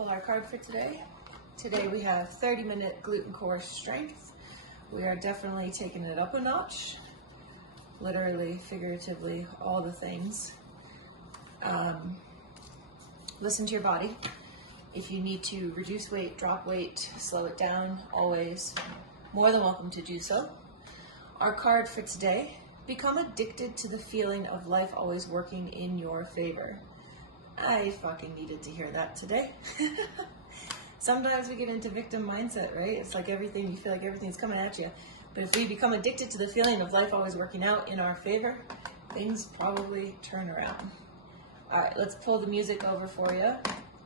pull our card for today. Today we have 30-minute glute and core strength. We are definitely taking it up a notch. Literally, figuratively, all the things. Listen to your body. If you need to reduce weight, drop weight, slow it down, always more than welcome to do so. Our card for today, become addicted to the feeling of life always working in your favor. I fucking needed to hear that today. Sometimes we get into victim mindset, right? It's like everything, you feel like everything's coming at you. But if we become addicted to the feeling of life always working out in our favor, things probably turn around. All right, let's pull the music over for you.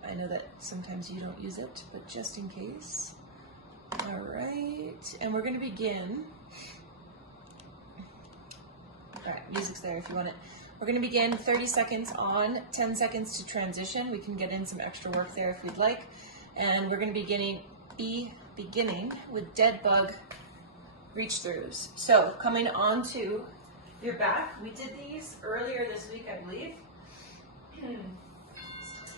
I know that sometimes you don't use it, but just in case. All right, and we're gonna begin. All right, music's there if you want it. We're gonna begin 30 seconds on, 10 seconds to transition. We can get in some extra work there if you'd like. And we're gonna be beginning with Deadbug reach throughs. So coming onto your back, we did these earlier this week, I believe.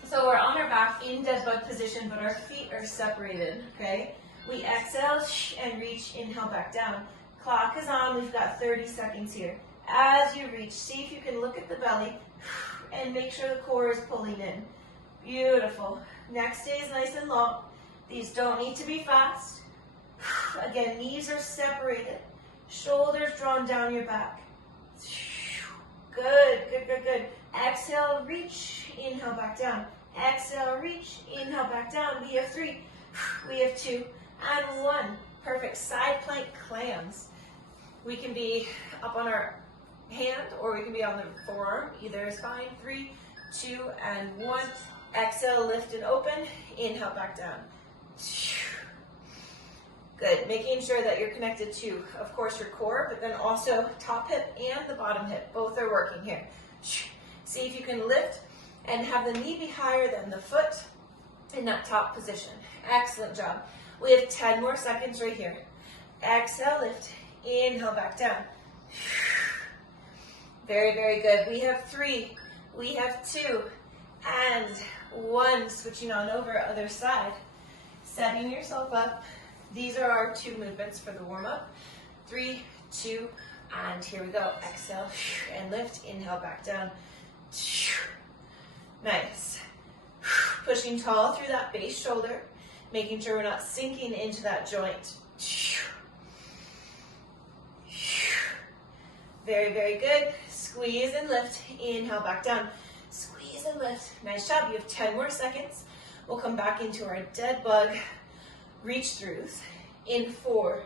So we're on our back in Deadbug position, but our feet are separated, okay? We exhale and reach, inhale back down. Clock is on, we've got 30 seconds here. As you reach, see if you can look at the belly and make sure the core is pulling in. Beautiful. Neck stays nice and long. These don't need to be fast. Again, knees are separated. Shoulders drawn down your back. Good, good, good, good. Exhale, reach, inhale back down. Exhale, reach, inhale back down. We have 3, we have 2, and 1. Perfect. Side plank clams. We can be up on our hand or we can be on the forearm. Either is fine. 3, 2, and 1. Exhale, lift and open. Inhale back down. Good. Making sure that you're connected to, of course, your core, but then also top hip and the bottom hip. Both are working here. See if you can lift and have the knee be higher than the foot in that top position. Excellent job. We have 10 more seconds right here. Exhale, lift. Inhale back down. Very, very good. We have 3, we have 2, and 1. Switching on over other side. Setting yourself up. These are our 2 movements for the warm-up. 3, 2, and here we go. Exhale and lift. Inhale back down. Nice. Pushing tall through that base shoulder, making sure we're not sinking into that joint. Very, very good. Squeeze and lift. Inhale back down. Squeeze and lift. Nice job. You have 10 more seconds. We'll come back into our dead bug reach throughs. In 4,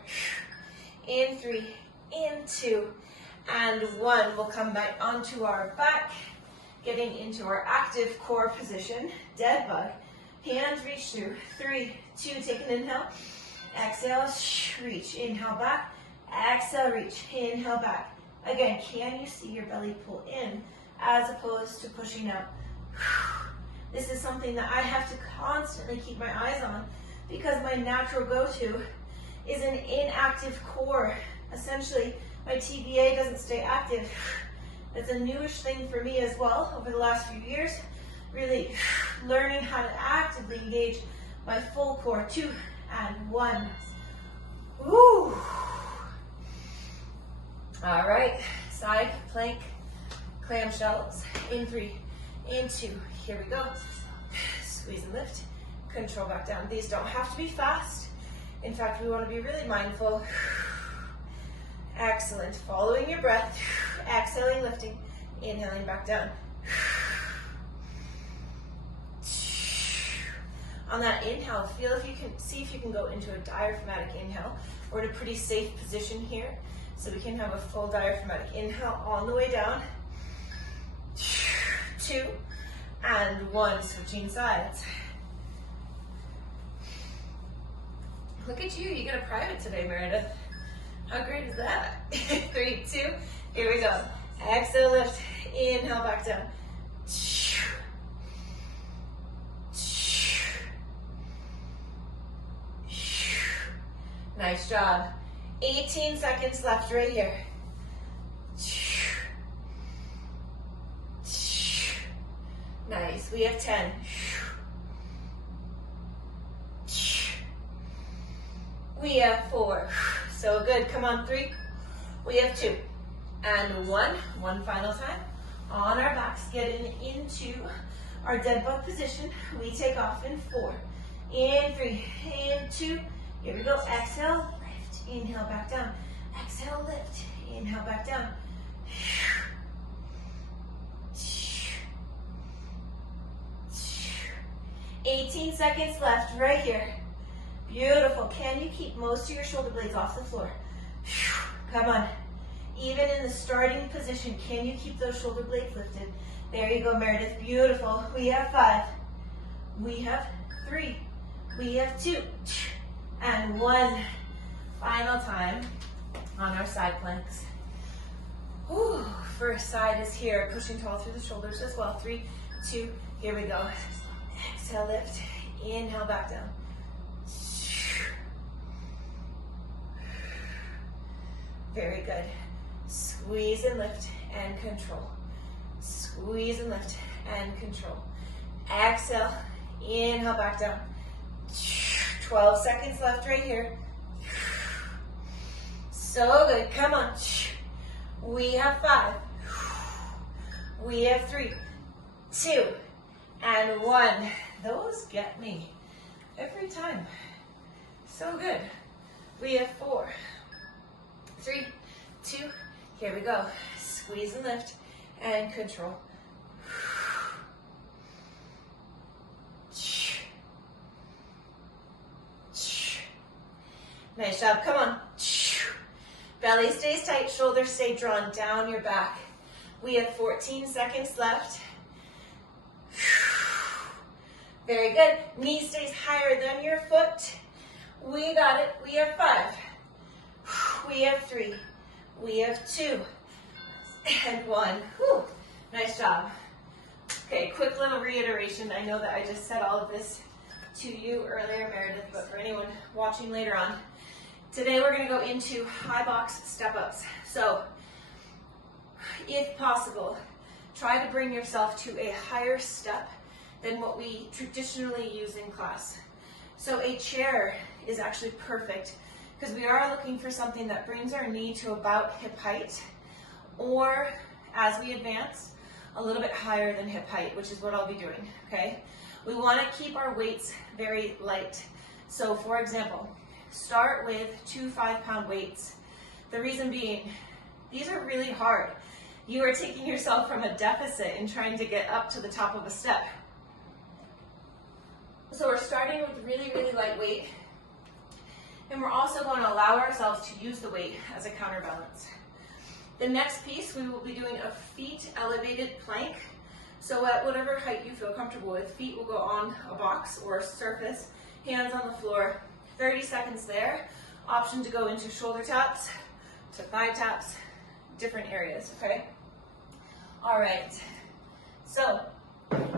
in 3, in 2, and 1. We'll come back onto our back, getting into our active core position. Dead bug. Hands reach through. 3, 2, take an inhale. Exhale, reach. Inhale back. Exhale, reach. Inhale back. Again, can you see your belly pull in as opposed to pushing out? This is something that I have to constantly keep my eyes on because my natural go-to is an inactive core. Essentially, my TBA doesn't stay active. That's a newish thing for me as well over the last few years. Really learning how to actively engage my full core. 2 and 1. Woo! All right, side plank clamshells. In 3, in 2. Here we go. Squeeze and lift. Control back down. These don't have to be fast. In fact, we want to be really mindful. Excellent. Following your breath. Exhaling, lifting. Inhaling back down. On that inhale, feel if you can, see if you can go into a diaphragmatic inhale. We're in a pretty safe position here, so we can have a full diaphragmatic inhale on the way down. 2 and 1, switching sides. Look at you, you got a private today, Meredith. How great is that? 3, 2, here we go. Exhale, lift, inhale, back down. Nice job. 18 seconds left right here. Nice, we have 10. We have 4. So good. Come on, 3. We have 2. And 1. One final time. On our backs, getting into our dead bug position. We take off in 4. In 3. In 2. Here we go. Exhale, lift. Inhale, back down. Exhale, lift. Inhale, back down. 18 seconds left right here. Beautiful. Can you keep most of your shoulder blades off the floor? Come on. Even in the starting position, can you keep those shoulder blades lifted? There you go, Meredith. Beautiful. We have 5. We have 3. We have 2. And 1. Final time on our side planks. Ooh, first side is here. Pushing tall through the shoulders as well. 3, 2, here we go. Exhale, lift. Inhale, back down. Very good. Squeeze and lift and control. Squeeze and lift and control. Exhale, inhale, back down. 12 seconds left right here. So good, come on. We have 5. We have 3, 2, and 1. Those get me every time. So good. We have 4, 3, 2, here we go. Squeeze and lift and control. Nice job, come on. Belly stays tight, shoulders stay drawn down your back. We have 14 seconds left. Very good. Knee stays higher than your foot. We got it. We have 5. We have 3. We have 2. And 1. Whew. Nice job. Okay, quick little reiteration. I know that I just said all of this to you earlier, Meredith, but for anyone watching later on, today we're going to go into high box step-ups. So, if possible, try to bring yourself to a higher step than what we traditionally use in class. So a chair is actually perfect because we are looking for something that brings our knee to about hip height, or as we advance, a little bit higher than hip height, which is what I'll be doing, okay? We want to keep our weights very light. So for example, start with 2 5-pound weights. The reason being, these are really hard. You are taking yourself from a deficit and trying to get up to the top of a step. So we're starting with really, really light weight, and we're also going to allow ourselves to use the weight as a counterbalance. The next piece, we will be doing a feet elevated plank. So at whatever height you feel comfortable with, feet will go on a box or a surface, hands on the floor. 30 seconds there. Option to go into shoulder taps, to thigh taps, different areas, okay? All right, so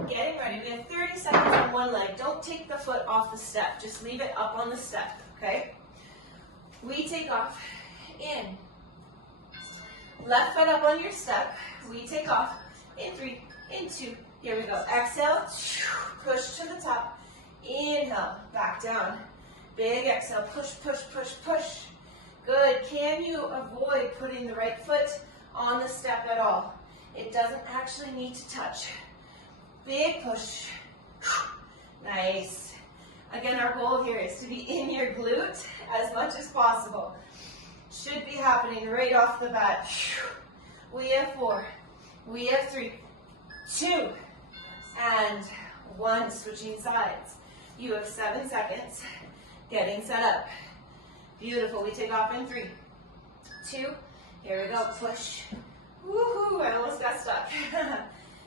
getting ready. We have 30 seconds on one leg. Don't take the foot off the step. Just leave it up on the step, okay? We take off in. Left foot up on your step. We take off in 3, in 2. Here we go. Exhale, push to the top. Inhale, back down. Big exhale, push, push, push, push. Good. Can you avoid putting the right foot on the step at all? It doesn't actually need to touch. Big push. Nice. Again, our goal here is to be in your glute as much as possible. Should be happening right off the bat. We have 4. We have 3, 2, and 1. Switching sides. You have 7 seconds. Getting set up. Beautiful. We take off in 3, 2. Here we go. Push. Woohoo! I almost got stuck.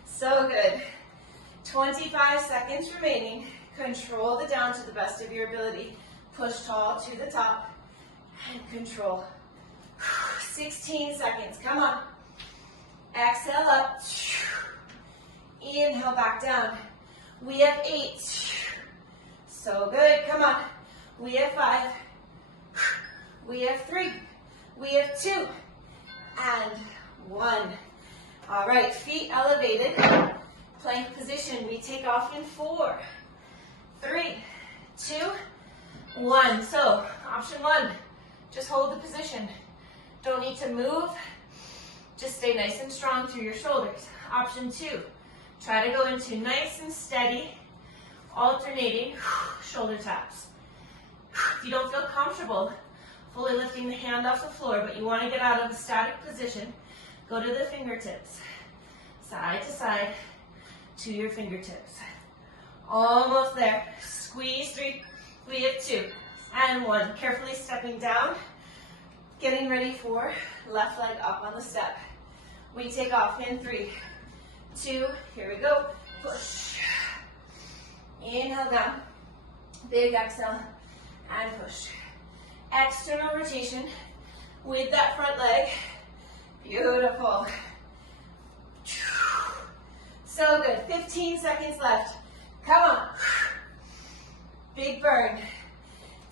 So good. 25 seconds remaining. Control the down to the best of your ability. Push tall to the top and control. 16 seconds. Come on. Exhale up. Inhale back down. We have 8. So good. Come on. We have 5. We have 3. We have 2. And 1. All right. Feet elevated. Plank position. We take off in 4, 3, 2, 1. So Option one, just hold the position. Don't need to move. Just stay nice and strong through your shoulders. Option two, try to go into nice and steady, alternating shoulder taps. If you don't feel comfortable fully lifting the hand off the floor, but you want to get out of a static position, go to the fingertips, side to side, to your fingertips. Almost there. Squeeze 3, we have 2, and 1. Carefully stepping down, getting ready for left leg up on the step. We take off in 3, 2, here we go, push. Inhale down, big exhale, and push. External rotation with that front leg. Beautiful. So good. 15 seconds left. Come on. Big burn.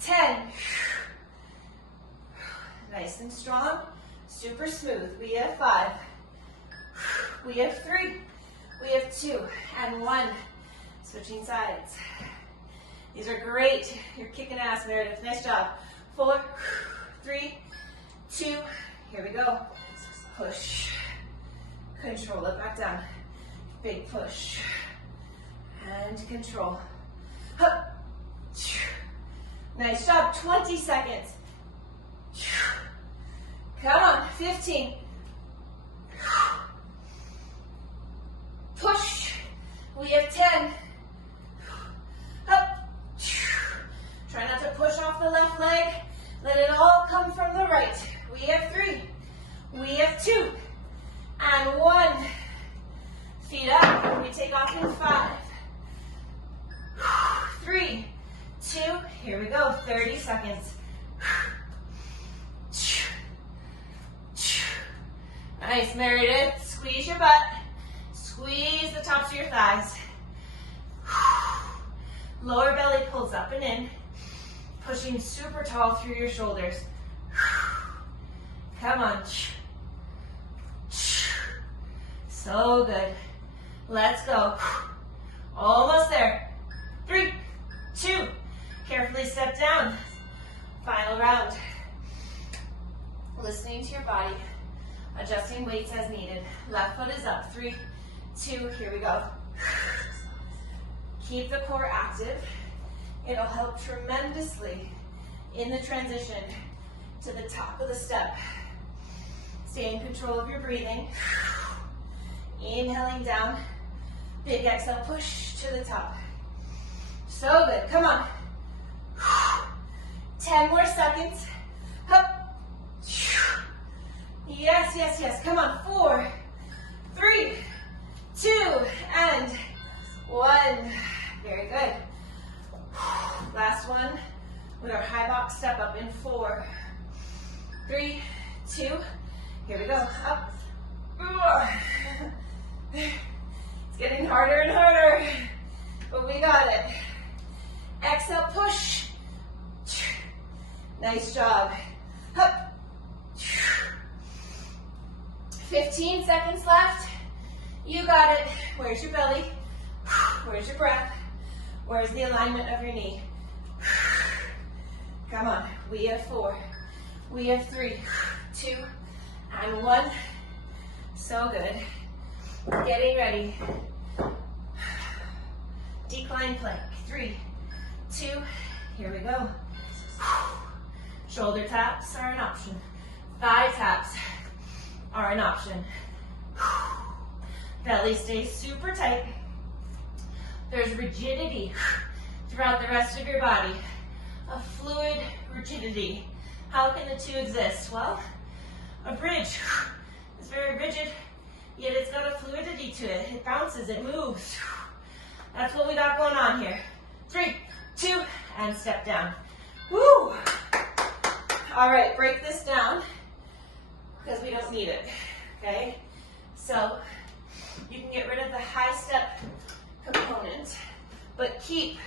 10. Nice and strong. Super smooth. We have 5. We have 3. We have 2. And 1. Switching sides. These are great. You're kicking ass, Meredith. Nice job. 4, 3, 2. Here we go. Push. Control it back down. Big push. And control. Nice job. 20 seconds. Come on. 15. Push. We have 10. Try not to push off the left leg. Let it all come from the right. We have 3. We have 2. And 1. Feet up. We take off in 5. 3, 2. Here we go. 30 seconds. Nice, Meredith. Squeeze your butt. Squeeze the tops of your thighs. Lower belly pulls up and in. Pushing super tall through your shoulders. Come on. So good. Let's go. Almost there. 3, 2. Carefully step down. Final round. Listening to your body. Adjusting weights as needed. Left foot is up. 3, 2. Here we go. Keep the core active. It'll help tremendously in the transition to the top of the step. Stay in control of your breathing. Inhaling down. Big exhale, push to the top. So good. Come on. 10 more seconds. Up. Yes, yes, yes. Come on. 4, 3, 2, and 1. Very good. Last one with our high box step up in 4, 3, 2. Here we go. Up. It's getting harder and harder, but we got it. Exhale, push. Nice job. Up. 15 seconds left. You got it. Where's your belly? Where's your breath? Where's the alignment of your knee? Come on. We have 4. We have 3, 2, and 1. So good. Getting ready. Decline plank. 3, 2. Here we go. Shoulder taps are an option. Thigh taps are an option. Belly stays super tight. There's rigidity throughout the rest of your body. A fluid rigidity. How can the two exist? Well, a bridge is very rigid, yet it's got a fluidity to it. It bounces, it moves. That's what we got going on here. 3, 2, and step down. Woo! All right, break this down because we don't need it, okay? So you can get rid of the high step component, but keep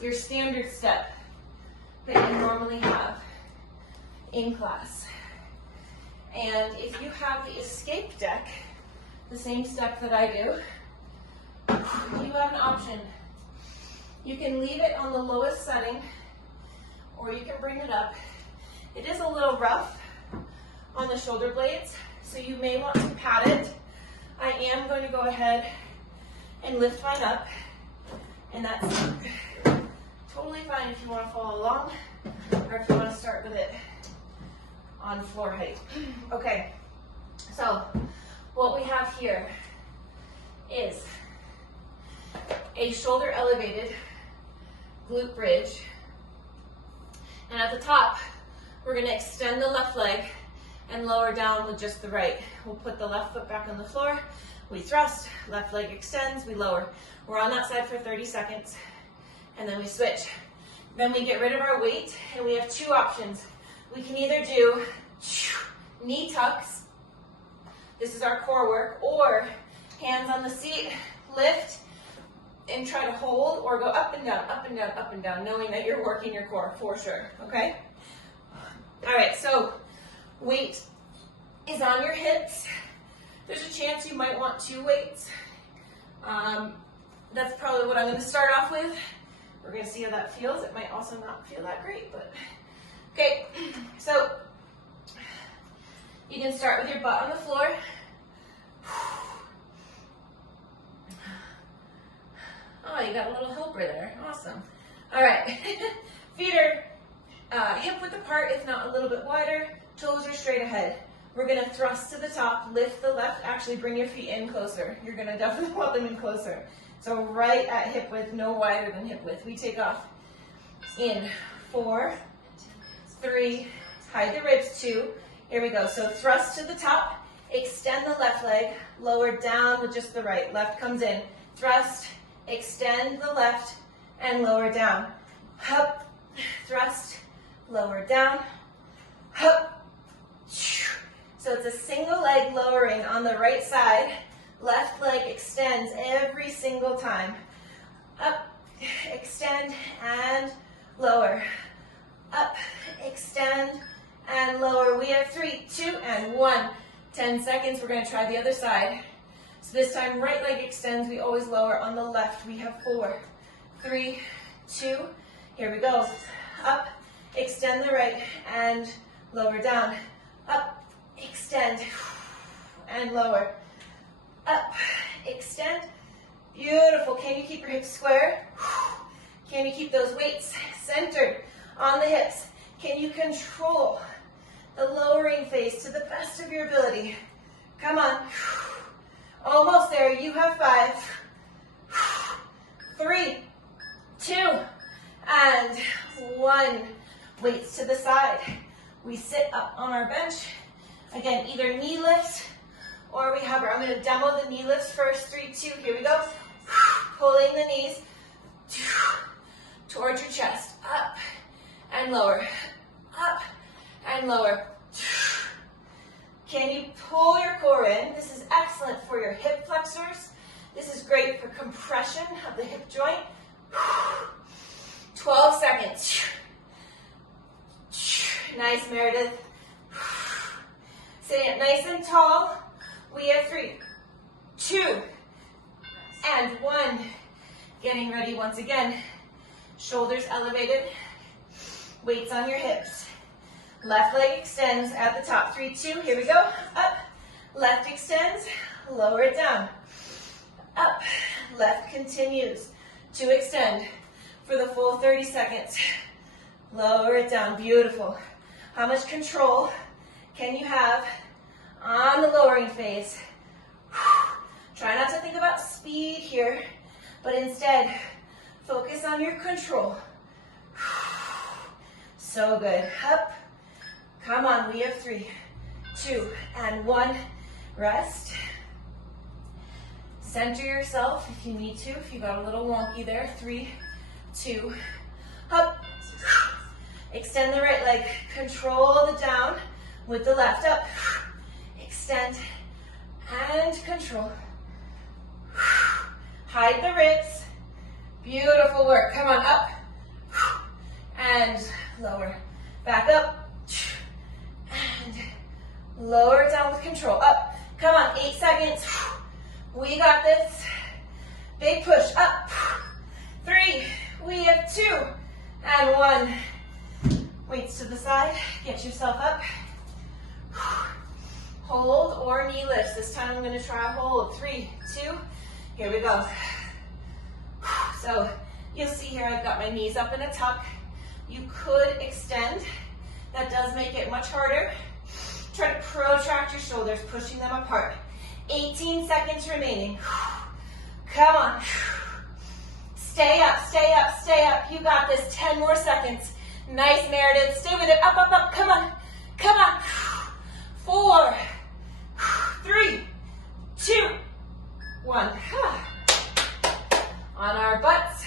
your standard step that you normally have in class. And if you have the escape deck, the same step that I do, you have an option. You can leave it on the lowest setting, or you can bring it up. It is a little rough on the shoulder blades, so you may want to pat it. I am going to go ahead and lift mine up, and that's totally fine if you want to follow along, or if you want to start with it on floor height. Okay, so what we have here is a shoulder elevated glute bridge, and at the top we're going to extend the left leg and lower down with just the right. We'll put the left foot back on the floor, we thrust, left leg extends, we lower. We're on that side for 30 seconds, and then we switch. Then we get rid of our weight, and we have two options. We can either do knee tucks, this is our core work, or hands on the seat, lift, and try to hold, or go up and down, up and down, up and down, knowing that you're working your core for sure, okay? All right, so weight is on your hips. There's a chance you might want two weights. That's probably what I'm going to start off with. We're going to see how that feels. It might also not feel that great, but okay. So you can start with your butt on the floor. Oh, you got a little helper there. Awesome. All right. Feet are hip width apart, if not a little bit wider. Toes are straight ahead. We're going to thrust to the top, lift the left. Actually, bring your feet in closer. You're going to definitely want them in closer. So right at hip width, no wider than hip width. We take off in 4, 3, hide the ribs, 2. Here we go. So thrust to the top, extend the left leg, lower down with just the right. Left comes in. Thrust, extend the left, and lower down. Up, thrust, lower down, up. So it's a single leg lowering on the right side. Left leg extends every single time. Up, extend, and lower. Up, extend, and lower. We have 3, 2, and 1. 10 seconds. We're going to try the other side. So this time, right leg extends. We always lower on the left. We have 4, 3, 2. Here we go. Up, extend the right, and lower down. Up, extend, and lower. Up, extend. Beautiful. Can you keep your hips square? Can you keep those weights centered on the hips? Can you control the lowering phase to the best of your ability? Come on. Almost there. You have 5, 3, 2, and 1. Weights to the side. We sit up on our bench. Again, either knee lifts or we hover. I'm going to demo the knee lifts first. 3, 2, here we go. Pulling the knees towards your chest. Up and lower. Up and lower. Can you pull your core in? This is excellent for your hip flexors. This is great for compression of the hip joint. 12 seconds. Nice, Meredith. Sitting up nice and tall. We have 3, 2, and 1. Getting ready once again. Shoulders elevated. Weights on your hips. Left leg extends at the top. 3, 2, here we go. Up. Left extends. Lower it down. Up. Left continues to extend for the full 30 seconds. Lower it down. Beautiful. How much control can you have on the lowering phase? Try not to think about speed here, but instead focus on your control. So good. Up. Come on, we have 3, 2, and 1. Rest. Center yourself if you need to, if you got a little wonky there. 3, 2, up. Extend the right leg. Control the down with the left. Up. Extend and control. Hide the ribs. Beautiful work. Come on, up and lower. Back up and lower down with control. Up. Come on, 8 seconds. We got this. Big push. Up. 3. We have 2 and 1. Weights to the side, get yourself up. Hold or knee lifts. This time I'm gonna try a hold. 3, 2, here we go. So you'll see here I've got my knees up in a tuck. You could extend. That does make it much harder. Try to protract your shoulders, pushing them apart. 18 seconds remaining. Come on. Stay up, stay up, stay up. You got this. 10 more seconds. Nice, Meredith. Stay with it. Up, up, up. Come on. Come on. 4, 3, 2, 1. On our butts.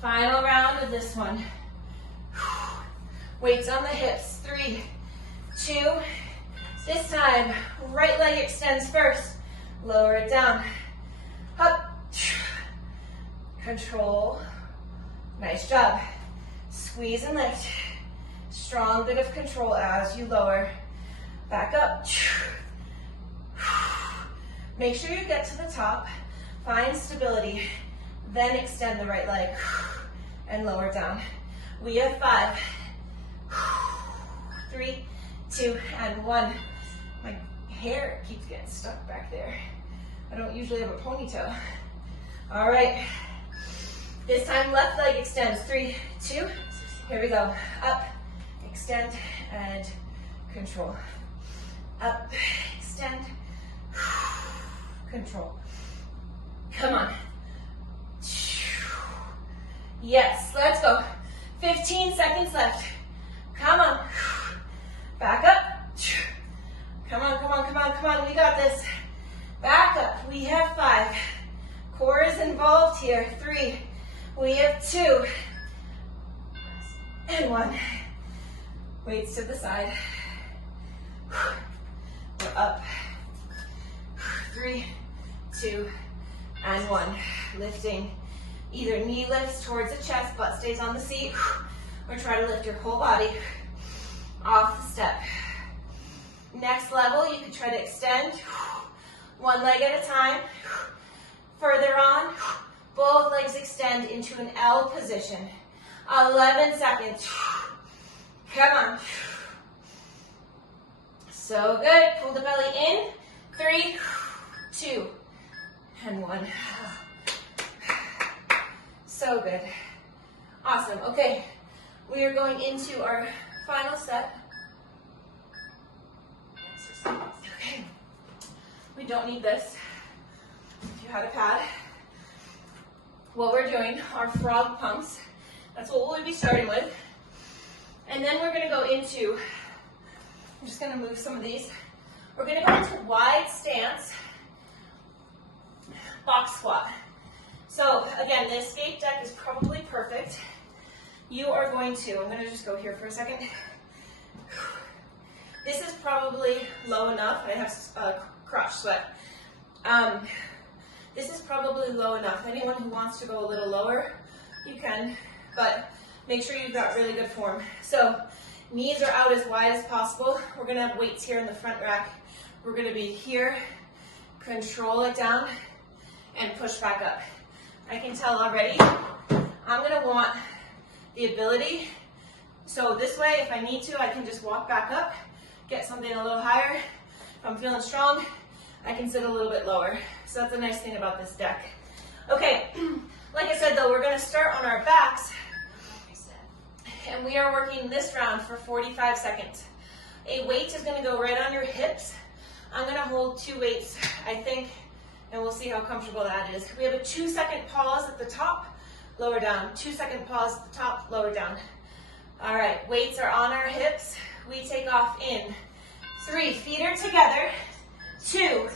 Final round of this one. Weights on the hips. 3, 2. This time, right leg extends first. Lower it down. Up. Control. Nice job. Squeeze and lift. Strong bit of control as you lower. Back up. Make sure you get to the top. Find stability. Then extend the right leg. And lower down. We have 5, 3, 2, and 1. My hair keeps getting stuck back there. I don't usually have a ponytail. All right. This time, left leg extends. 3, 2. Here we go. Up, extend, and control. Up, extend, control. Come on. Yes, let's go. 15 seconds left. Come on. Back up. Come on, come on, come on, come on. We got this. Back up. We have 5. Core is involved here. 3. We have 2. And 1. Weights to the side. We're up. 3, 2, and 1. Lifting. Either knee lifts towards the chest, butt stays on the seat, or try to lift your whole body off the step. Next level, you can try to extend. One leg at a time. Further on, both legs extend into an L position. 11 seconds. Come on. So good. Pull the belly in. 3, 2, and 1. So good. Awesome. Okay. We are going into our final step. Okay. We don't need this. If you had a pad. What we're doing are frog pumps. That's what we'll be starting with. And then we're going to go into, I'm just going to move some of these. We're going to go into wide stance, box squat. So again, the escape deck is probably perfect. You are going to, I'm going to just go here for a second. This is probably low enough. I have crotch sweat. This is probably low enough. Anyone who wants to go a little lower, you can, but make sure you've got really good form. So knees are out as wide as possible. We're going to have weights here in the front rack. We're going to be here, control it down, and push back up. I can tell already, I'm going to want the ability. So this way, if I need to, I can just walk back up, get something a little higher. If I'm feeling strong, I can sit a little bit lower. So that's a nice thing about this deck. Okay, like I said though, we're going to start on our backs. And we are working this round for 45 seconds. A weight is going to go right on your hips. I'm going to hold 2 weights, I think, and we'll see how comfortable that is. We have a 2-second pause at the top, lower down. 2-second pause at the top, lower down. All right, weights are on our hips. We take off in 3, feet are together, 2,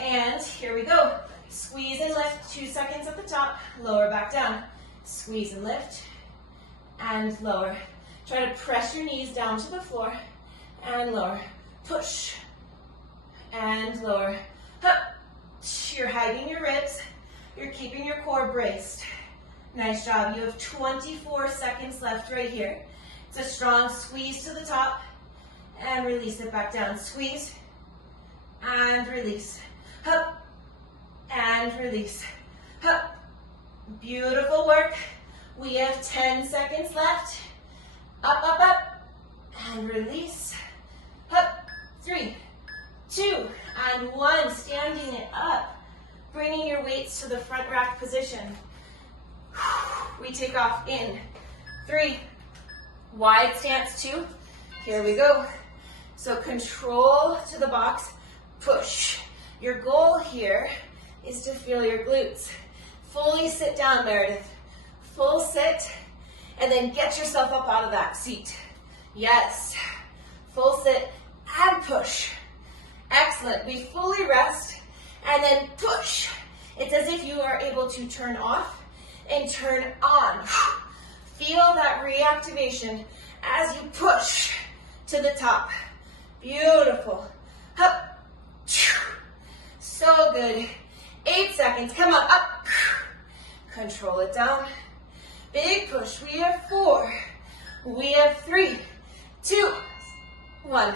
and here we go. Squeeze and lift, 2 seconds at the top, lower back down. Squeeze and lift, and lower. Try to press your knees down to the floor, and lower. Push, and lower. Up. You're hugging your ribs. You're keeping your core braced. Nice job. You have 24 seconds left right here. It's a strong squeeze to the top, and release it back down. Squeeze, and release. Up, and release. Up. Beautiful work. We have 10 seconds left. Up, up, up, and release. Up, 3, 2, and 1. Standing it up. Bringing your weights to the front rack position. We take off in 3, wide stance 2. Here we go. So control to the box, push. Your goal here is to feel your glutes. Fully sit down, Meredith. Full sit, and then get yourself up out of that seat. Yes. Full sit and push. Excellent. We fully rest and then push. It's as if you are able to turn off and turn on. Feel that reactivation as you push to the top. Beautiful. Up. So good. 8 seconds. Come on, up. Control it down. Big push. We have 4. We have 3, 2, 1.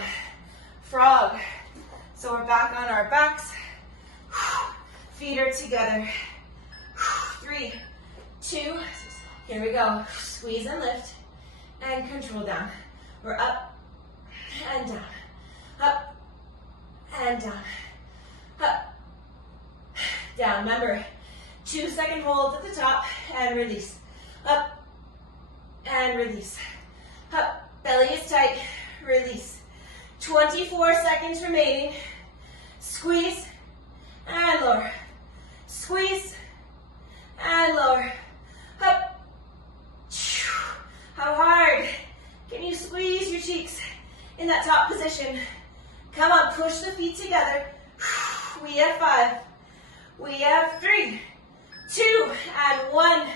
Frog. So we're back on our backs. Feet are together. 3, 2. Here we go. Squeeze and lift. And control down. We're up and down. Up and down. Up. Down. Remember, 2-second hold at the top and release. Up and release. Up. Belly is tight. Release. 24 seconds remaining. Squeeze and lower. Squeeze and lower. Up. How hard can you squeeze your cheeks in that top position? Come on, push the feet together. We have 5. We have 3, 2, and 1.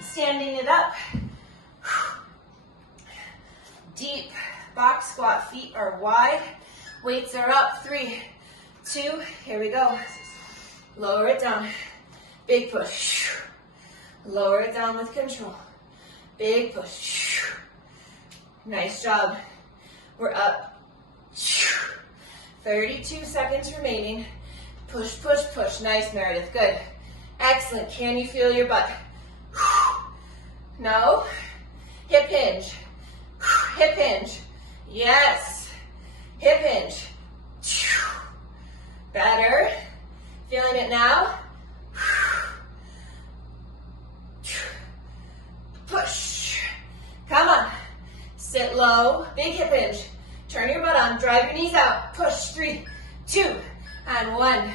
Standing it up. Deep box squat. Feet are wide. Weights are up. 3, 2. Here we go. Lower it down. Big push. Lower it down with control. Big push. Nice job. We're up. 32 seconds remaining. Push, push, push. Nice, Meredith. Good. Excellent. Can you feel your butt? No? Hip hinge. Hip hinge. Yes. Hip hinge. Better. Feeling it now? Push. Come on. Sit low. Big hip hinge. Turn your butt on. Drive your knees out. Push. 3, 2, and 1.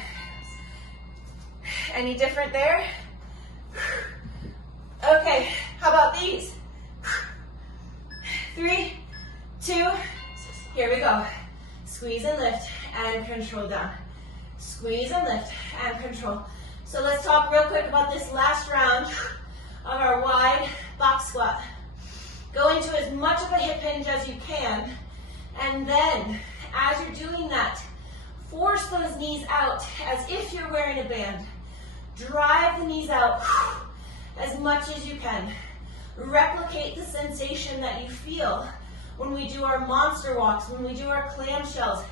Any different there? Okay. How about these? 3, 2. Here we go. Squeeze and lift and control down. Squeeze and lift and control. So let's talk real quick about this last round of our wide box squat. Go into as much of a hip hinge as you can, and then as you're doing that, force those knees out as if you're wearing a band. Drive the knees out as much as you can. Replicate the sensation that you feel when we do our monster walks, when we do our clamshells,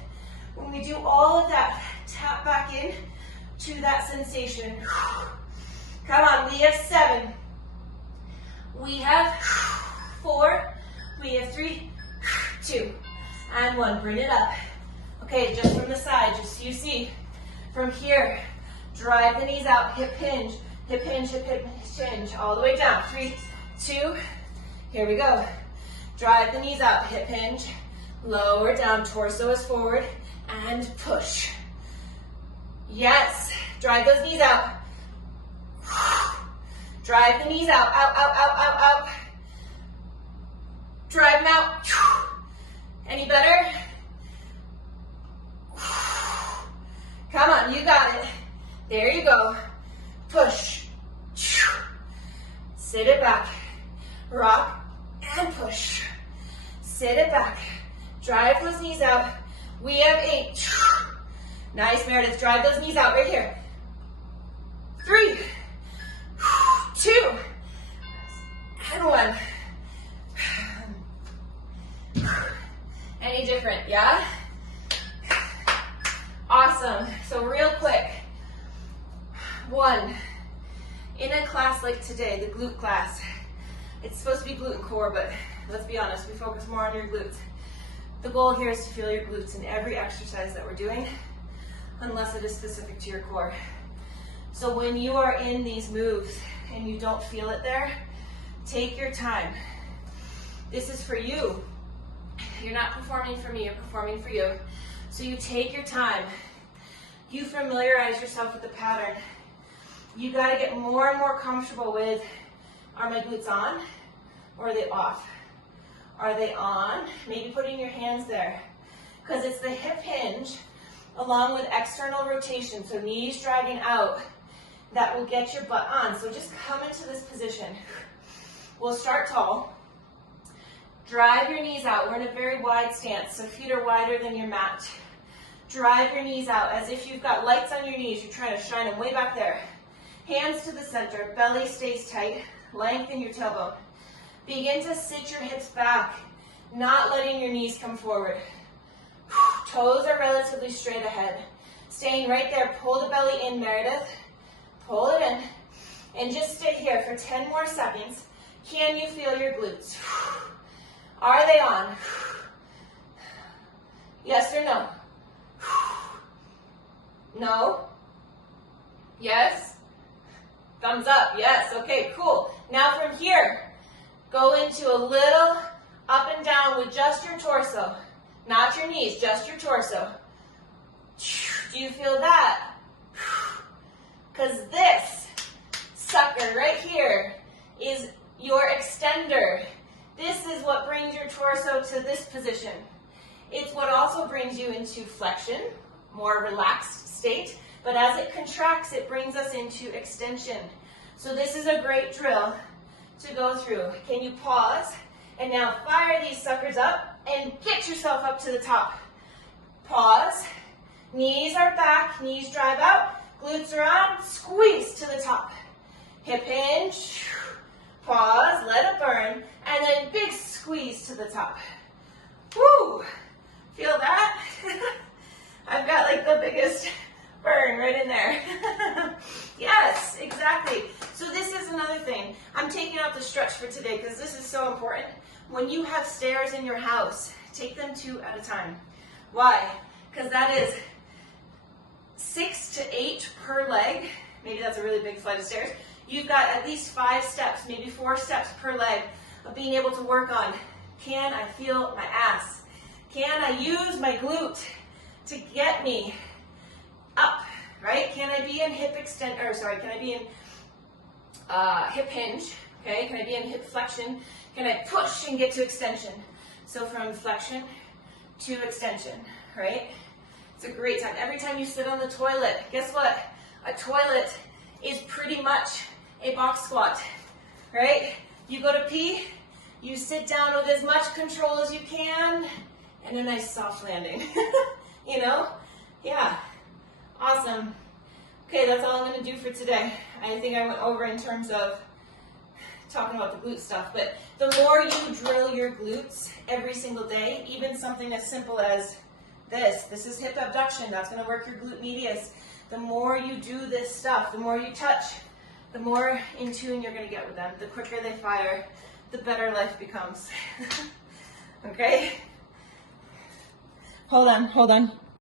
when we do all of that. Tap back in to that sensation. Come on, we have 7. We have 4. We have 3, 2, and 1. Bring it up. Okay, just from the side, just so you see. From here, drive the knees out, hip hinge, hip hinge, hip hinge, all the way down. 3, 2, here we go. Drive the knees out, hip hinge, lower down, torso is forward, and push. Yes, drive those knees out. Drive the knees out, out, out, out, out, out. Drive them out. Any better? Come on, you got it. There you go. Push. Sit it back. Rock and push. Sit it back. Drive those knees out. We have 8. Nice, Meredith. Drive those knees out right here. 3, 2, and 1. Any different, yeah? Awesome. So real quick, 1, in a class like today, the glute class, It's supposed to be glute and core, but let's be honest, we focus more on your glutes. The goal here is to feel your glutes in every exercise that we're doing, unless it is specific to your core. So when you are in these moves and you don't feel it there, take your time. This is for you. You're not performing for me, you're performing for you. So you take your time. You familiarize yourself with the pattern. You gotta get more and more comfortable with, are my glutes on or are they off? Are they on? Maybe putting your hands there. Because it's the hip hinge along with external rotation, so knees dragging out, that will get your butt on. So just come into this position. We'll start tall. Drive your knees out. We're in a very wide stance, so feet are wider than your mat. Drive your knees out as if you've got lights on your knees. You're trying to shine them way back there. Hands to the center. Belly stays tight. Lengthen your tailbone. Begin to sit your hips back, not letting your knees come forward. Toes are relatively straight ahead. Staying right there. Pull the belly in, Meredith. Pull it in. And just stay here for 10 more seconds. Can you feel your glutes? Are they on? Yes or no? No? Yes? Thumbs up. Yes. Okay, cool. Now from here, go into a little up and down with just your torso. Not your knees, just your torso. Do you feel that? Because this sucker right here is your extender. This is what brings your torso to this position. It's what also brings you into flexion, more relaxed state, but as it contracts, it brings us into extension. So this is a great drill to go through. Can you pause? And now fire these suckers up and get yourself up to the top. Pause. Knees are back, knees drive out, glutes are on, squeeze to the top. Hip hinge, pause, let it burn, and then big squeeze to the top. Woo! Feel that? I've got like the biggest burn right in there. Yes, exactly. So this is another thing. I'm taking out the stretch for today because this is so important. When you have stairs in your house, take them 2 at a time. Why? Because that is 6 to 8 per leg. Maybe that's a really big flight of stairs. You've got at least 5 steps, maybe 4 steps per leg of being able to work on, can I feel my ass? Can I use my glute to get me up, right? Can I be in hip extend, or sorry, can I be in hip hinge, okay? Can I be in hip flexion? Can I push and get to extension? So from flexion to extension, right? It's a great time. Every time you sit on the toilet, guess what? A toilet is pretty much a box squat, right? You go to pee, you sit down with as much control as you can, and a nice soft landing, you know? Yeah, awesome. Okay, that's all I'm gonna do for today. I think I went over in terms of talking about the glute stuff, but the more you drill your glutes every single day, even something as simple as this is hip abduction, that's gonna work your glute medius. The more you do this stuff, the more you touch, the more in tune you're gonna get with them. The quicker they fire, the better life becomes. Okay? Hold on.